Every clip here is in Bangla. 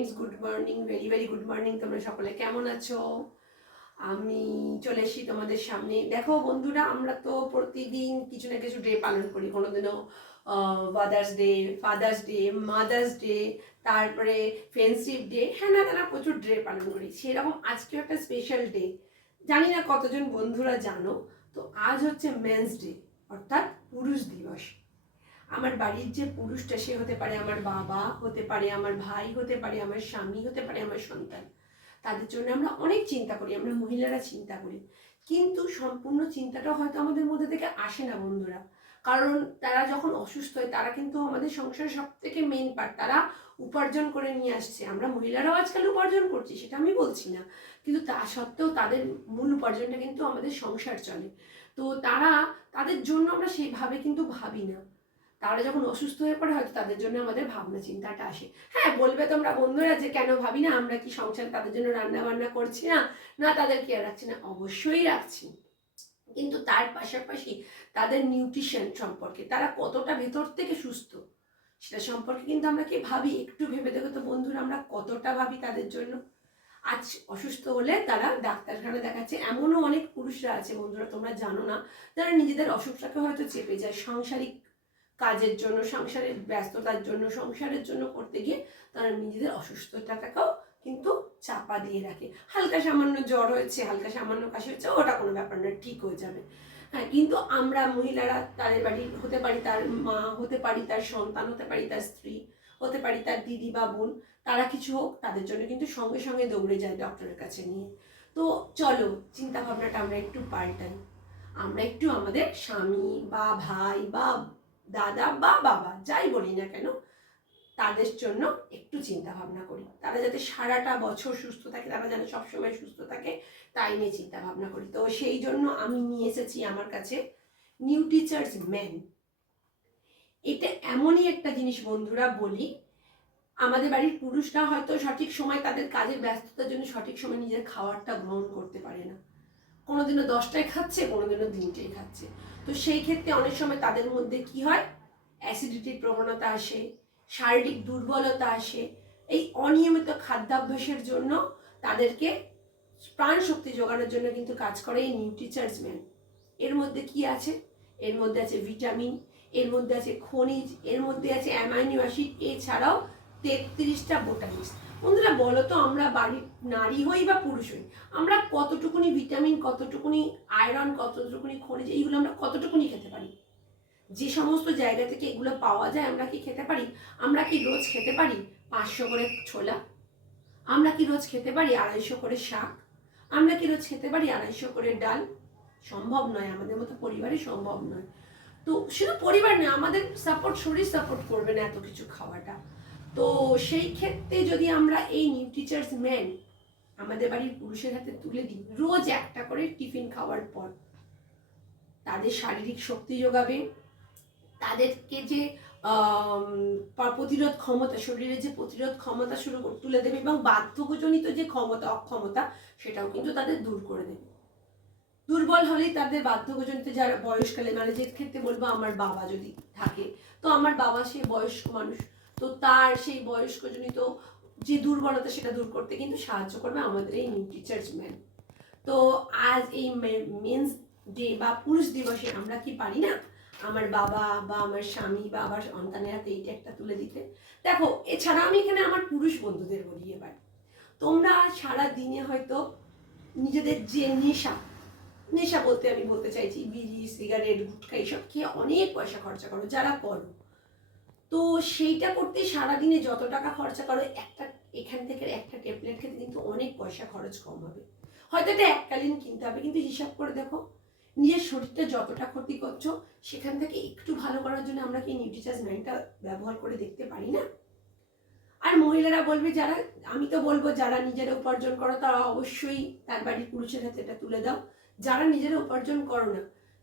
Friends, good morning, very very good morning. তোমরা সকলে কেমন আছো? আমি চলে এসেছি তোমাদের সামনে। দেখো বন্ধুরা, আমরা তো প্রতিদিন কিছু না কিছু ডে পালন করি। কোনোদিনও ফাদার্স ডে, মাদার্স ডে, তারপরে ফ্রেন্ডশিপ ডে, হ্যাঁ না তারা প্রচুর ডে পালন করি। সেরকম আজকেও একটা স্পেশাল ডে। জানি না কতজন বন্ধুরা জানো, তো আজ হচ্ছে মেন্স ডে, অর্থাৎ পুরুষ দিবস। আমার বাড়ির যে পুরুষটা, সে হতে পারে আমার বাবা, হতে পারে আমার ভাই, হতে পারে আমার স্বামী, হতে পারে আমার সন্তান। তাদের জন্য আমরা অনেক চিন্তা করি, আমরা মহিলারা চিন্তা করি, কিন্তু সম্পূর্ণ চিন্তাটা হয়তো আমাদের মধ্যে থেকে আসে না বন্ধুরা। কারণ তারা যখন অসুস্থ হয়, তারা কিন্তু আমাদের সংসারের সব থেকে মেন পার্ট, তারা উপার্জন করে নিয়ে আসছে। আমরা মহিলারাও আজকাল উপার্জন করছি, সেটা আমি বলছি না, কিন্তু তা সত্ত্বেও তাদের মূল উপার্জনটা কিন্তু আমাদের সংসার চলে। তো তাদের জন্য আমরা সেইভাবে কিন্তু ভাবি না। তারা যখন অসুস্থ হয়ে পড়ে, হয়তো তাদের জন্য আমাদের ভাবনা চিন্তাটা আসে। হ্যাঁ, বলবে তোমরা বন্ধুরা যে কেন ভাবি না, আমরা কি সংসারে তাদের জন্য রান্না বান্না করছি না, না তাদের কেয়ার রাখছি না? অবশ্যই রাখছি, কিন্তু তার পাশাপাশি তাদের নিউট্রিশন সম্পর্কে, তারা কতটা ভেতর থেকে সুস্থ, সেটা সম্পর্কে কিন্তু আমরা কি ভাবি? একটু ভেবে দেখো তো বন্ধুরা, আমরা কতটা ভাবি তাদের জন্য। আজ অসুস্থ হলে তারা ডাক্তারখানা দেখাচ্ছে। এমনও অনেক পুরুষরা আছে বন্ধুরা, তোমরা জানো না, যারা নিজেদের অসুখটাকে হয়তো চেপে যায় সাংসারিক কাজের জন্য, সংসারের ব্যস্ততার জন্য, সংসারের জন্য করতে গিয়ে তারা নিজেদের অসুস্থতাটাকেও কিন্তু চাপা দিয়ে রাখে। হালকা সামান্য জ্বর হয়েছে, হালকা সামান্য কাশি হচ্ছে, ওটা কোনো ব্যাপার না, ঠিক হয়ে যাবে। হ্যাঁ, কিন্তু আমরা মহিলারা, তাদের বাড়ি হতে পারি তার মা, হতে পারি তার সন্তান, হতে পারি তার স্ত্রী, হতে পারি তার দিদি বা বোন, তারা কিছু হোক, তাদের জন্য কিন্তু সঙ্গে সঙ্গে দৌড়ে যায় ডক্টরের কাছে নিয়ে। তো চলো চিন্তা ভাবনাটা আমরা একটু পাল্টাই। আমরা একটু আমাদের স্বামী বা ভাই বা দাদা বা বাবা, যাই বলি না কেন, তাদের জন্য একটু চিন্তা ভাবনা করি। তারা যাতে সারাটা বছর সুস্থ থাকে, তারা যেন সবসময় সুস্থ থাকে, তাই নিয়ে চিন্তা ভাবনা করি। তো সেই জন্য আমি নিয়ে এসেছি আমার কাছে নিউট্রিচার্স ম্যান। এটা এমনই একটা জিনিস বন্ধুরা, বলি আমাদের বাড়ির পুরুষরা হয়তো সঠিক সময়, তাদের কাজের ব্যস্ততার জন্য সঠিক সময় নিজের খাবারটা গ্রহণ করতে পারে না। কোনোদিনও 10টায় খাচ্ছে, কোনোদিনও 3টেয় খাচ্ছে। তো সেই ক্ষেত্রে অনেক সময় তাদের মধ্যে কি হয়, অ্যাসিডিটির প্রবণতা আসে, শারীরিক দুর্বলতা আসে। এই অনিয়মিত খাদ্যাভ্যাসের জন্য তাদেরকে প্রাণ শক্তি যোগানোর জন্য কিন্তু কাজ করে এই নিউট্রিচার্জ ম্যান। এর মধ্যে কি আছে? এর মধ্যে আছে ভিটামিন, এর মধ্যে আছে খনিজ, এর মধ্যে আছে অ্যামাইনো অ্যাসিড, এছাড়াও 33টা বোটানিক্স। বন্ধুরা বলো তো, আমরা বাড়ির নারী হই বা পুরুষ হই, আমরা কতটুকুনি ভিটামিন, কতটুকুনি আয়রন, কতটুকুনি খনিজ, এইগুলো আমরা কতটুকুনি খেতে পারি? যে সমস্ত জায়গা থেকে এগুলো পাওয়া যায়, আমরা কি খেতে পারি? আমরা কি রোজ খেতে পারি 500 করে ছোলা? আমরা কি রোজ খেতে পারি 250 করে শাক? আমরা কি রোজ খেতে পারি 250 করে ডাল? সম্ভব নয়, আমাদের মতো পরিবারে সম্ভব নয়। তো শুধু পরিবার নয়, আমাদের শরীর সাপোর্ট করবে না এত কিছু খাওয়াটা। তো সেই ক্ষেত্রে যদি আমরা এই নিউট্রিচার্স ম্যান আমাদের বাড়ির পুরুষের হাতে তুলে দিই, রোজ একটা করে টিফিন খাওয়ার পর, তাদের শারীরিক শক্তি যোগাবে, তাদেরকে যে প্রতিরোধ ক্ষমতা, শরীরে যে প্রতিরোধ ক্ষমতা তুলে দেবে, এবং বার্ধক্যজনিত যে অক্ষমতা, সেটাও কিন্তু তাদের দূর করে দেবে। দুর্বল হলেই তাদের বার্ধক্যজনিত, যারা বয়সকালে, মানে যে ক্ষেত্রে বলবো আমার বাবা যদি থাকে, তো আমার বাবা সেই বয়স্ক মানুষ, তো তার সেই বয়স্কজনিত যে দুর্বলতা, সেটা দূর করতে কিন্তু সাহায্য করবে আমাদের এই নিউট্রিচার্জ ম্যান। তো আজ এই মেন্স ডে বা পুরুষ দিবসে আমরা কি পারি না আমার বাবা বা আমার স্বামী বা আমার সন্তানের হাতে এইটা একটা তুলে দিতে? দেখো, এছাড়া আমি এখানে আমার পুরুষ বন্ধুদের বলি, এবার তোমরা সারা দিনে হয়তো নিজেদের যে নেশা বলতে আমি বলতে চাইছি বিড়ি, সিগারেট, গুটখা, এইসব খেয়ে অনেক পয়সা খরচা করো, যারা করো, তো সেইটা করতে সারাদিনে যত টাকা খরচা করো, এখান থেকে একটা ট্যাবলেট খেতে কিন্তু অনেক পয়সা খরচ কম হবে। হয়তো এটা এককালীন কিনতে হবে, কিন্তু হিসাব করে দেখো নিজের শরীরটা যতটা ক্ষতি করছো, সেখান থেকে একটু ভালো করার জন্য আমরা কি নিউট্রিচার্জ ম্যানটা ব্যবহার করে দেখতে পারি না? আর মহিলারা বলবে, যারা, আমি তো বলবো যারা নিজেরা উপার্জন করো, তারা অবশ্যই তার বাড়ির পুরুষের হাতে এটা তুলে দাও। যারা নিজেরা উপার্জন করো না,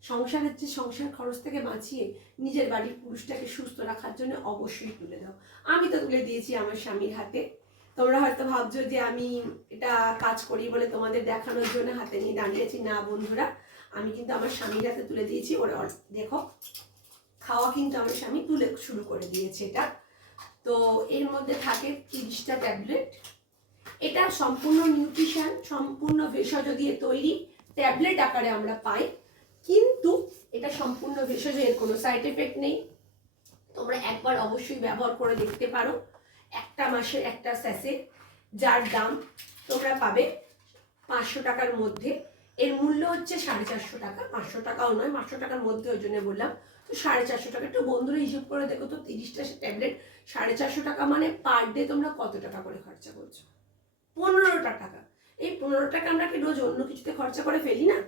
সংসার খরচ থেকে বাঁচিয়ে নিজের বাড়ির পুরুষটাকে সুস্থ রাখার জন্য অবশ্যই তুলে দাও। আমি তো তুলে দিয়েছি আমার স্বামীর হাতে। তোমরা হয়তো ভাবছো যে আমি এটা কাজ করি বলে তোমাদের দেখানোর জন্য হাতে নিয়ে দাঁড়িয়েছি, না বন্ধুরা, আমি কিন্তু আমার স্বামীর হাতে তুলে দিয়েছি। ওরা দেখো, খাওয়া কিন্তু আমার স্বামী তুলে শুরু করে দিয়েছে এটা। তো এর মধ্যে থাকে 30টা ট্যাবলেট। এটা সম্পূর্ণ নিউট্রিশন, সম্পূর্ণ ভেষজ দিয়ে তৈরি, ট্যাবলেট আকারে আমরা পাই, কিন্তু এটা সম্পূর্ণ ভেষজ, এর কোনো সাইড এফেক্ট নেই। তোমরা একবার অবশ্যই ব্যবহার করে দেখতে পারো। একটা মাসের একটা স্যাসে, যার দাম তোমরা পাবে 500 টাকার মধ্যে। এর মূল্য হচ্ছে 450 টাকা, 500 টাকাও নয়, 500 টাকার মধ্যে, ওই জন্য বললাম। তো 450 টাকা, একটু বন্ধুরা হিসেব করে দেখো তো, 30টা ট্যাবলেট 450 টাকা মানে পার ডে তোমরা কত টাকা করে খরচা করছো? 15টা টাকা। এই 15 টাকা আমরা কি রোজ অন্য কিছুতে খরচা করে ফেলি না?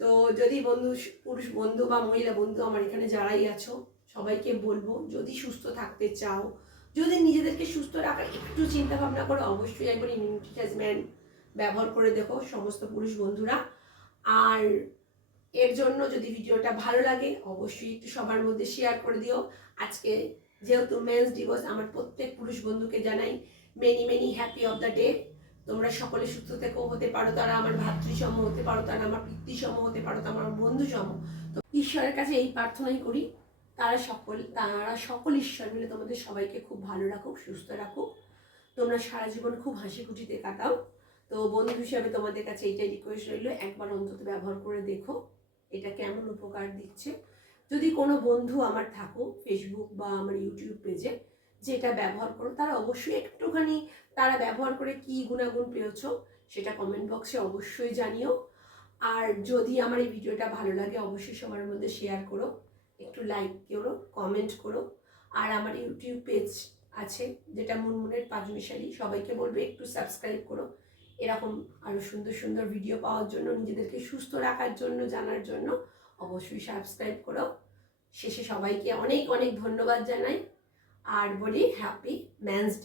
তো যদি বন্ধু, পুরুষ বন্ধু বা মহিলা বন্ধু আমার এখানে যারাই আছো, সবাইকে বলবো, যদি সুস্থ থাকতে চাও, যদি নিজেদেরকে সুস্থ রাখার একটু চিন্তা ভাবনা করো, অবশ্যই একবার নিউট্রিটাসম্যান ব্যবহার করে দেখো সমস্ত পুরুষ বন্ধুরা। আর এর জন্য যদি ভিডিওটা ভালো লাগে অবশ্যই একটু সবার মধ্যে শেয়ার করে দিও। আজকে যেহেতু মেন্স ডিভোর্স, আমার প্রত্যেক পুরুষ বন্ধুকে জানাই many many happy of the day. তোমরা সকলে সুস্থ থেকেও, হতে পারো তারা আমার ভাতৃসম, হতে পারো তারা আমার পিতৃসম, হতে পারো তারা আমার বন্ধুসম। তো ঈশ্বরের কাছে এই প্রার্থনাই করি, তারা সকল ঈশ্বর মিলে তোমাদের সবাইকে খুব ভালো রাখুক, সুস্থ রাখুক, তোমরা সারা জীবন খুব হাসি খুশিতে কাটাও। তো বন্ধু হিসাবে তোমাদের কাছে এইটাই রিকোয়েস্ট রইল, একবার অন্তত ব্যবহার করে দেখো এটা কেমন উপকার দিচ্ছে। যদি কোনো বন্ধু আমার থাকো ফেসবুক বা আমার ইউটিউব পেজে, যেটা ব্যবহার করো, তারা অবশ্যই একটুখানি তারা ব্যবহার করে কি গুণাগুণ পেয়েছো সেটা কমেন্ট বক্সে অবশ্যই জানিও। আর যদি আমার এই ভিডিওটা ভালো লাগে অবশ্যই সবার মধ্যে শেয়ার করো, একটু লাইক করো, কমেন্ট করো। আর আমার ইউটিউব পেজ আছে যেটা মুনমুনের পাঁচমিশালি, সবাইকে বলবে একটু সাবস্ক্রাইব করো, এরকম আরও সুন্দর সুন্দর ভিডিও পাওয়ার জন্য, নিজেদেরকে সুস্থ রাখার জন্য, জানার জন্য অবশ্যই সাবস্ক্রাইব করো। শেষে সবাইকে অনেক অনেক ধন্যবাদ জানাই আর বলি হ্যাপি মেন্স ডে।